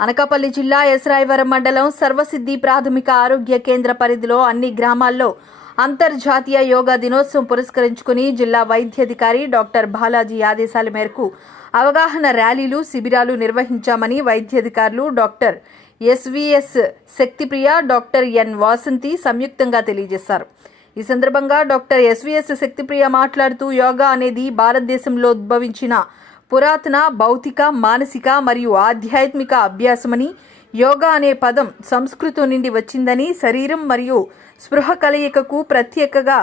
Anakapalli జిల్లా ఎస్రాయవరం మండలం సర్వసిద్ధి ప్రాథమిక ఆరోగ్య కేంద్ర పరిధిలో అన్ని గ్రామాల్లో అంతర్జాతీయ యోగా దినోత్సవం పురస్కరించుకుని జిల్లా వైద్యాధికారి డాక్టర్ బాలాజీ ఆదేశాల మేరకు అవగాహన ర్యాలీలు శిబిరాలు నిర్వహించామని వైద్యాధికారులు doctor SVS Shaktipriya doctor N Vasanthi సంయుక్తంగా తెలియజేశారు. ఈ సందర్భంగా డాక్టర్ ఎస్వీఎస్ శక్తిప్రియ మాట్లాడుతూ యోగా అనేది భారతదేశంలో ఉద్భవించిన పురాతన భౌతిక మానసిక మరియు ఆధ్యాత్మిక అభ్యాసమని యోగా అనే పదం సంస్కృతం నుండి వచ్చిందని శరీరం మరియు స్పృహ కలయికకు ప్రత్యేకగా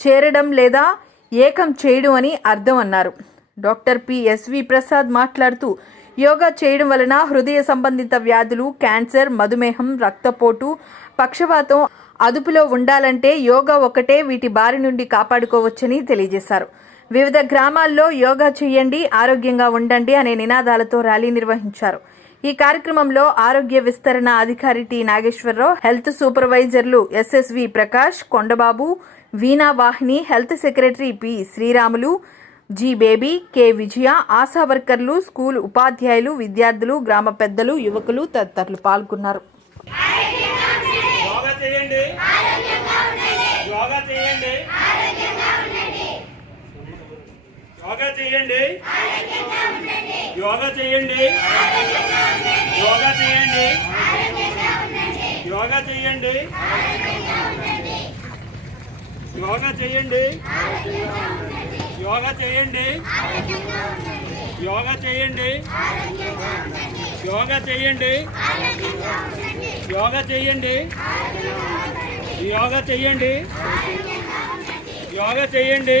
చేరడం లేదా ఏకం చేయడం అని అర్థం అన్నారు. Doctor P. ఎస్వి ప్రసాద్ మాట్లాడుతూ యోగా చేయడం వలన హృదయ సంబంధిత వ్యాధులు క్యాన్సర్ మధుమేహం రక్తపోటు పక్షవాతం అదుపులో ఉండాలంటే యోగా ఒకటే వీటి బారి నుండి కాపాడుకోవచ్చని తెలియజేశారు. వివిధ గ్రామాల్లో యోగా చేయండి ఆరోగ్యంగా ఉండండి అనే నినాదాలతో ర్యాలీ నిర్వహించారు. ఈ కార్యక్రమంలో ఆరోగ్య విస్తరణ అధికారి T. Nageswararao health సూపర్వైజర్లు SSV Prakash Kondababu Veena Vahini health secretary P. Sriramulu G. Baby K. Vijaya ASHA వర్కర్లు స్కూల్ ఉపాధ్యాయులు విద్యార్థులు గ్రామ పెద్దలు యువకులు తదితరులు పాల్గొన్నారు. యోగా చేయండి. యోగా చేయండి. యోగా చేయండి యోగా చేయండి యోగా చేయండి యోగా చేయండి యోగా చేయండి యోగా చేయండి యోగా చేయండి యోగా చేయండి యోగా చేయండి యోగా చేయండి యోగా చేయండి